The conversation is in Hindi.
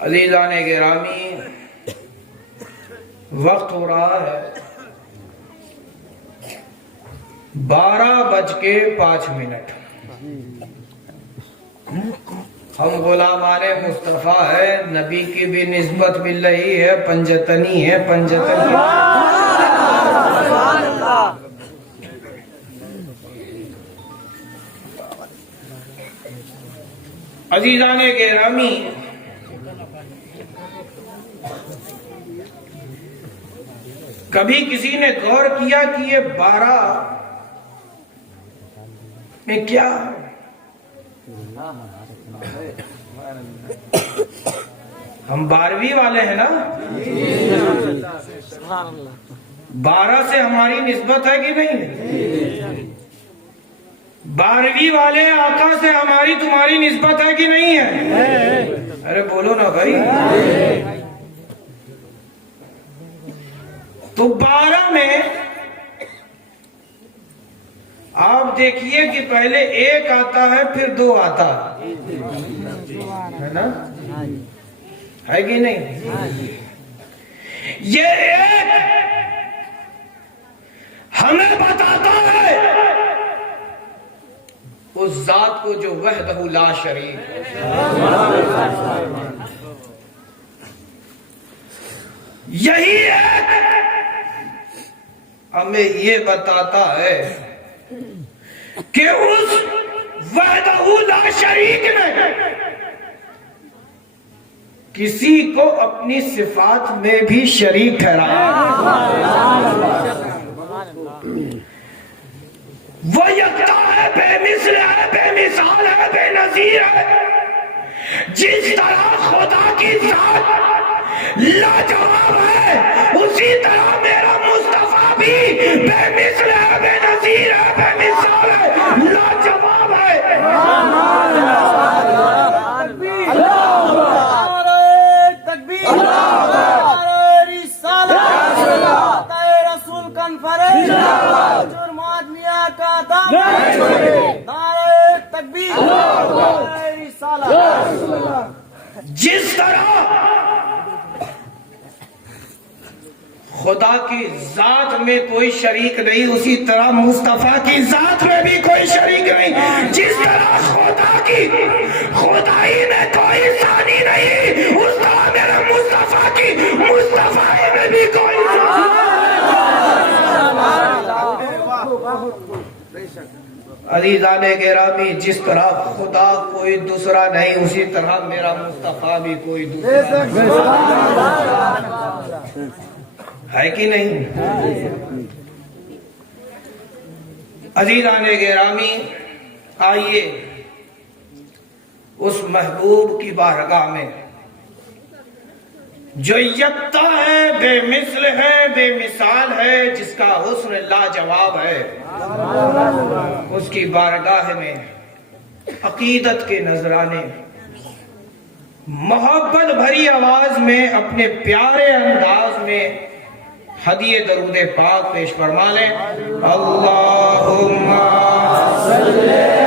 अज़ीज़ाने गिरामी, वक्त हो रहा है 12:05। हम गुलामाने मुस्तफ़ा है, नबी की भी निस्बत मिल रही है, पंजतनी है, पंजतनी। अज़ीज़ाने गिरामी, कभी किसी ने गौर किया कि ये 12 में क्या हम 12वीं वाले हैं ना? 12 से हमारी निस्बत है कि नहीं? 12वीं वाले आका से हमारी तुम्हारी निस्बत है कि नहीं है? अरे बोलो ना भाई। तो 12 में आप देखिए कि पहले 1 आता है, फिर 2 आता है ना? है कि नहीं? ये 1 हमें बताता है उस जात को जो वहदहू ला शरीक। यही 1 हमें ये बताता है कि उस वहदहू ला शरीक ने किसी को अपनी सिफात में भी शरीक ठहराया। वो यकता है, बेमिसल है, बेमिसाल है, बेनजीर है। जिस तरह खुदा की जात लाजवाब है, उसी तरह मेरा मुस्तफा भी बेमिसल है, बेनजीर है, बेमिसाल है, लाजवाब है। जिस तरह खुदा की जात में कोई शरीक नहीं, उसी तरह मुस्तफा की जात में भी कोई शरीक नहीं। जिस तरह खुदा की खुदाई में कोई सानी नहीं, उस तरह मेरे मुस्तफा की मुस्तफाई में भी कोई अज़ीज़ाने गिरामी, जिस तरह खुदा कोई दूसरा नहीं, उसी तरह मेरा मुस्तफा भी कोई दूसरा है कि नहीं? अज़ीज़ाने गिरामी, आइए उस महबूब की बारगाह में जो यकता है, बेमिसल है, बेमिसाल है, जिसका हुस्न लाजवाब है, उसकी बारगाह में अकीदत के नजराने मोहब्बत भरी आवाज में अपने प्यारे अंदाज में हदिये दरूद पाक पेश फरमा लें। अल्लाहुम्मा सल्ली